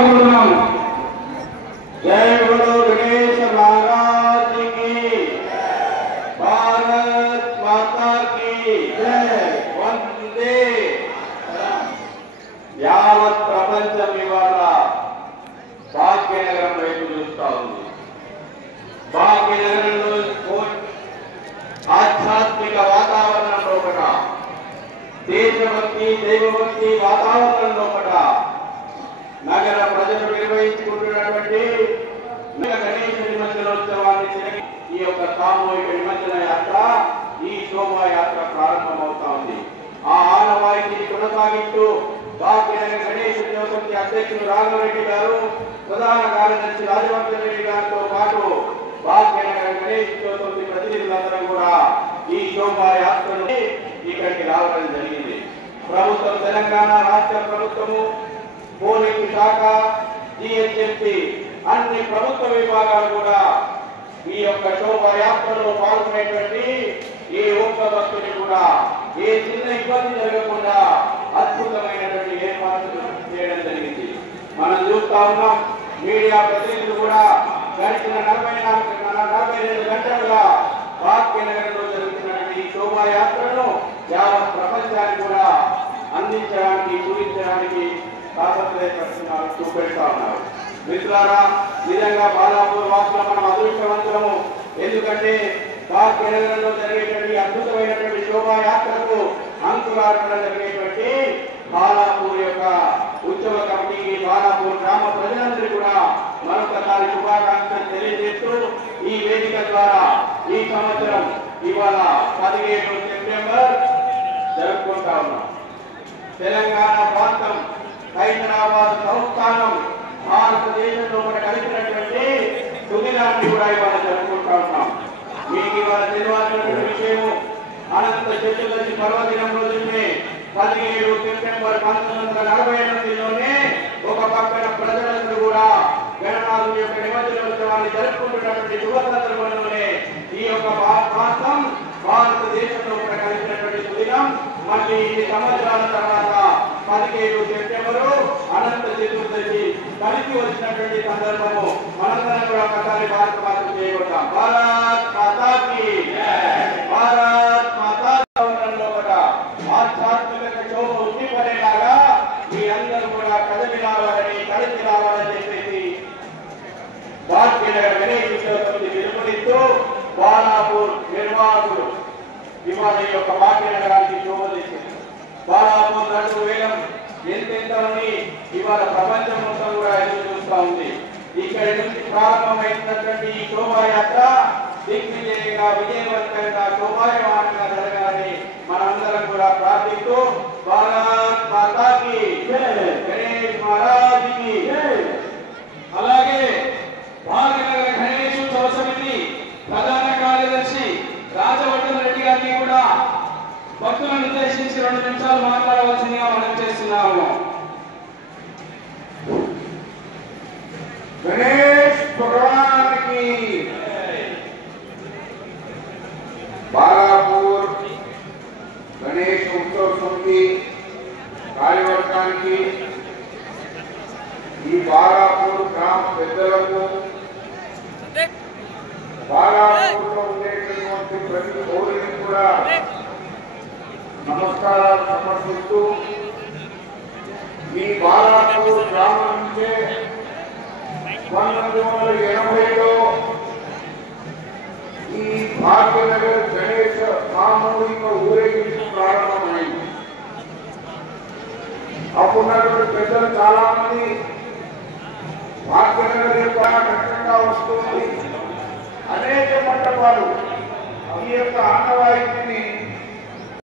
కోరుకుంటున్నాము. జై గురు గణేశ महाराज की, भारत माता की जय, వందే. యావత్ ప్రపంచం ఇవాళ భాగ్యనగరం వైపు చూస్తా ఉంది. భాగ్యనగరంలో ఆధ్యాత్మిక వాతావరణంలో ఒకట, దేశభక్తి దైవభక్తి వాతావరణంలో ఒకట నగర ప్రజలు నిర్వహించుకుంటున్నటువంటి గణేశ నిమజ్జనోత్సవాన్ని ఈ యొక్క సామూహిక నిమజ్జన యాత్ర, ఈ శోభాయాత్ర ప్రారంభమవుతా ఉంది. ఆ ఆనవాయితీని కొనసాగిస్తూ భాగ్యనగర గణేశ యువసమితి అధ్యక్షులు రాఘవరెడ్డి గారు, ప్రధాన కార్యదర్శి రాజవర్ధన్ రెడ్డి గారితో పాటు భాగ్యనగర గణేశ యువసమితి ప్రతినిధులందరూ కూడా ఈ శోభాయాత్రను ఇక్కడికి రావడం జరిగింది. ప్రభుత్వం, తెలంగాణ రాష్ట్ర ప్రభుత్వము, పోలీసు శాఖ, జిహెచ్ఎంసీ అన్ని ప్రభుత్వ విభాగాలు కూడా ఈ యొక్క శోభాయాత్రలో పాల్గొనేటువంటి ఏ ఒక్క భక్తుని కూడా ఏ చిన్న ఇబ్బంది జరగకుండా అద్భుతమైనటువంటి ఏర్పాట్లు చేయడం జరిగింది. మనం చూస్తా ఉన్నాం, మీడియా ప్రతినిధులు కూడా గడిచిన 42 గంటలుగా భాగ్యనగరంలో జరుగుతున్నటువంటి ఈ శోభాయాత్రను యావత్ ప్రపంచానికి కూడా అందించడానికి, చూపించడానికి తాపత్రయపడుతున్నారు, చూపెడతా ఉన్నారు. మిత్రులారా, నిజంగా బాలాపూర్ వాసులు మనం అదృష్టవంతులము. ఎందుకంటే భాగ్యనగరంలో జరిగేటువంటి అద్భుతమైనటువంటి శోభాయాత్రకు అంకురార్పణ జరిగేటువంటి బాలాపూర్ యొక్క ఉత్సవ కమిటీకి, బాలాపూర్ గ్రామ ప్రజలందరికీ కూడా మరొకసారి శుభాకాంక్షలు తెలియజేస్తూ ఈ వేదిక ద్వారా ఈ సంవత్సరం ఇవాళ 17 సెప్టెంబర్ జరుపుకుంటా ఉన్నాం. తెలంగాణ ప్రాంతం, హైదరాబాద్ సంస్థానం భారతదేశంలో కూడా కలిసినటువంటి సుదినాన్ని కూడా ఇవాళ జరుపుకుంటా ఉన్నాం. మీకు ఇవాళ తెలియాల్సినటువంటి విషయము, అనంత చతుర్దశి పర్వదినం రోజునే 17 సెప్టెంబర్ 1948లోనే ఒక పక్కన ప్రజలందరూ కూడా గణనాథుని యొక్క నిమజ్జనోత్సవాన్ని జరుపుకుంటున్నటువంటి శుభ సందర్భంలోనే ఈ యొక్క ప్రాంతం భారతదేశంలో కూడా కలిసినటువంటి సుదినం మళ్ళీ ఈ సంవత్సరాల తర్వాత 17 సెప్టెంబరు అనంత చతుర్దశి కలిసి వచ్చినటువంటి సందర్భము మనందరం కూడా ఒకసారి భారత మాతను చేయగొట్టాం. భారత్ మాతాకి, భారత్ మాతా కూడా ఆధ్యాత్మిక శోభ ఉట్టిపడేలాగా మీ అందరూ కూడా కదలి రావాలని, కలిసి రావాలని చెప్పేసి భాగ్యనగర గణేశ యువసమితి పిలుపునిస్తూ బాలాపూర్ నిర్వాహకులు ఇవాళ ఈ యొక్క భాగ్యనగరానికి శోభ చేసింది. బాలాపూర్ నటు వేలం ఎంతెంతమంది ఇవాళ ప్రపంచం మొత్తం కూడా ఎదురు చూస్తూ ఉంది. ఇక్కడి నుంచి ప్రారంభమైనటువంటి ఈ శోభాయాత్ర దిగ్విజయంగా, విజయవంతంగా, శోభాయమానంగా జరగాలని మనందరం కూడా ప్రార్థిస్తూ భారత్ మాతాకి, గణేష్ మహారాజ్కి. అలాగే భాగ్యనగర గణేశ ఉత్సవ సమితి ప్రధాన కార్యదర్శి రాజవర్ధన్ రెడ్డి గారిని కూడా భక్తులను ఉద్దేశించి 2 నిమిషాలు మాట్లాడవలసిందిగా మనం చేస్తున్నాము. గణేష్ భగవానికి, బాలాపూర్ గణేష్ ఉత్సవ సమితి కార్యవర్గానికి, ఈ బాలాపూర్ గ్రామ పెద్దలకు, బాలాపూర్లో ఉండేటటువంటి ప్రతి పౌరునికి కూడా నమస్కారాలు సమర్పిస్తూ, ఈ బాలాపూర్ గ్రామం నుంచే 1980లో ఈ భాగ్యనగర్ గణేశ సామూహిక ఊరేగింపు ప్రారంభమైంది. అప్పుడున్నటువంటి పెద్దలు చాలా మంది భాగ్యనగర్ యొక్క కష్టంగా వస్తుంది, అనేక మండపాలు ఈ యొక్క ఆనవాయితీని